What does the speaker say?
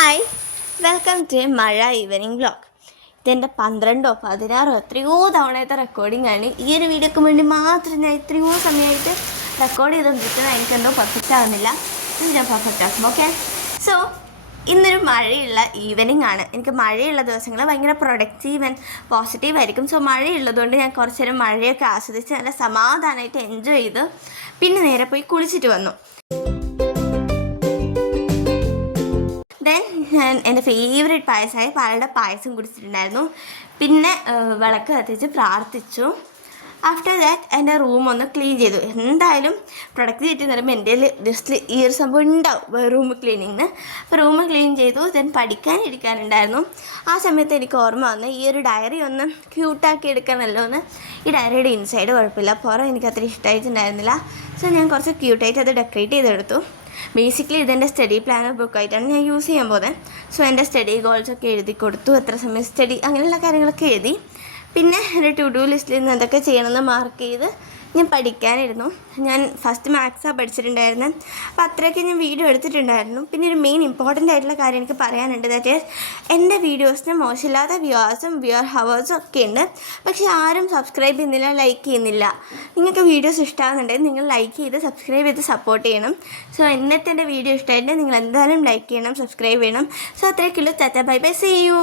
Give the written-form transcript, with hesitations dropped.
Hi, welcome to മഴ evening vlog. ഇതെൻ്റെ 12 16 എത്രയോ തവണത്തെ റെക്കോർഡിംഗ് ആണ്. ഈ ഒരു വീഡിയോക്ക് വേണ്ടി മാത്രം ഞാൻ എത്രയോ സമയമായിട്ട് റെക്കോർഡ് ചെയ്തുകൊണ്ടിരിക്കുന്നത്. എനിക്കെന്തോ പെർഫെക്റ്റ് ആവുന്നില്ല. ഞാൻ പെർഫെക്റ്റ് ആക്കും. ഓക്കെ, സോ ഇന്നൊരു മഴയുള്ള ഈവനിങ് ആണ്. എനിക്ക് മഴയുള്ള ദിവസങ്ങൾ ഭയങ്കര പ്രൊഡക്റ്റീവ് ആൻഡ് പോസിറ്റീവ് ആയിരിക്കും. സോ മഴയുള്ളതുകൊണ്ട് ഞാൻ കുറച്ച് നേരം മഴയൊക്കെ ആസ്വദിച്ച് നല്ല സമാധാനമായിട്ട് എൻജോയ് ചെയ്ത് പിന്നെ നേരെ പോയി കുളിച്ചിട്ട് വന്നു. ദെൻ ഞാൻ എൻ്റെ ഫേവറേറ്റ് പായസമായ പാലയുടെ പായസം കുടിച്ചിട്ടുണ്ടായിരുന്നു. പിന്നെ വിളക്ക് കത്തിച്ച് പ്രാർത്ഥിച്ചു. ആഫ്റ്റർ ദാറ്റ് എൻ്റെ റൂം ഒന്ന് ക്ലീൻ ചെയ്തു. എന്തായാലും പ്രൊഡക്റ്റ് പറയുമ്പോൾ എൻ്റെ ജസ്റ്റ് ഈ ഒരു സംഭവം ഉണ്ടാവും റൂം ക്ലീനിങ്ങിന്. അപ്പോൾ റൂം ക്ലീൻ ചെയ്തു. ദെൻ പഠിക്കാനിരിക്കാനുണ്ടായിരുന്നു. ആ സമയത്ത് എനിക്ക് ഓർമ്മ വന്നു ഈ ഒരു ഡയറി ഒന്ന് ക്യൂട്ടാക്കി എടുക്കണമല്ലോ എന്ന്. ഈ ഡയറിയുടെ ഇൻസൈഡ് കുഴപ്പമില്ല, പുറം എനിക്ക് അത്ര ഇഷ്ടമായിട്ടുണ്ടായിരുന്നില്ല. സോ ഞാൻ കുറച്ച് ക്യൂട്ടായിട്ട് അത് ഡെക്കറേറ്റ് ചെയ്തെടുത്തു. ബേസിക്കലി ഇതെൻ്റെ സ്റ്റഡി പ്ലാനർ ബുക്കായിട്ടാണ് ഞാൻ യൂസ് ചെയ്യാൻ പോകുന്നത്. സോ എൻ്റെ സ്റ്റഡി ഗോൾസൊക്കെ എഴുതി കൊടുത്തു, എത്ര സമയം സ്റ്റഡി അങ്ങനെയുള്ള കാര്യങ്ങളൊക്കെ എഴുതി. പിന്നെ എൻ്റെ ടു ഡു ലിസ്റ്റിൽ നിന്ന് എന്തൊക്കെ ചെയ്യണമെന്ന് മാർക്ക് ചെയ്ത് ഞാൻ പഠിക്കാനിരുന്നു. ഞാൻ ഫസ്റ്റ് മാത്സാണ് പഠിച്ചിട്ടുണ്ടായിരുന്നത്. അപ്പോൾ അത്രയൊക്കെ ഞാൻ വീഡിയോ എടുത്തിട്ടുണ്ടായിരുന്നു. പിന്നെ ഒരു മെയിൻ ഇമ്പോർട്ടൻ്റ് ആയിട്ടുള്ള കാര്യം എനിക്ക് പറയാനുണ്ട്. ദാറ്റ് ഈസ് എൻ്റെ വീഡിയോസിന് മോശമില്ലാത്ത വ്യൂവേഴ്സും ഹവേഴ്സും ഒക്കെ ഉണ്ട്. പക്ഷേ ആരും സബ്സ്ക്രൈബ് ചെയ്യുന്നില്ല, ലൈക്ക് ചെയ്യുന്നില്ല. നിങ്ങൾക്ക് വീഡിയോസ് ഇഷ്ടമാകുന്നുണ്ടെങ്കിൽ നിങ്ങൾ ലൈക്ക് ചെയ്ത് സബ്സ്ക്രൈബ് ചെയ്ത് സപ്പോർട്ട് ചെയ്യണം. സോ ഇന്നത്തെ എൻ്റെ വീഡിയോ ഇഷ്ടമായിട്ട് നിങ്ങൾ എന്തായാലും ലൈക്ക് ചെയ്യണം, സബ്സ്ക്രൈബ് ചെയ്യണം. സോ അത്രയൊക്കെയുള്ളൂ. Tata, bye bye, see U.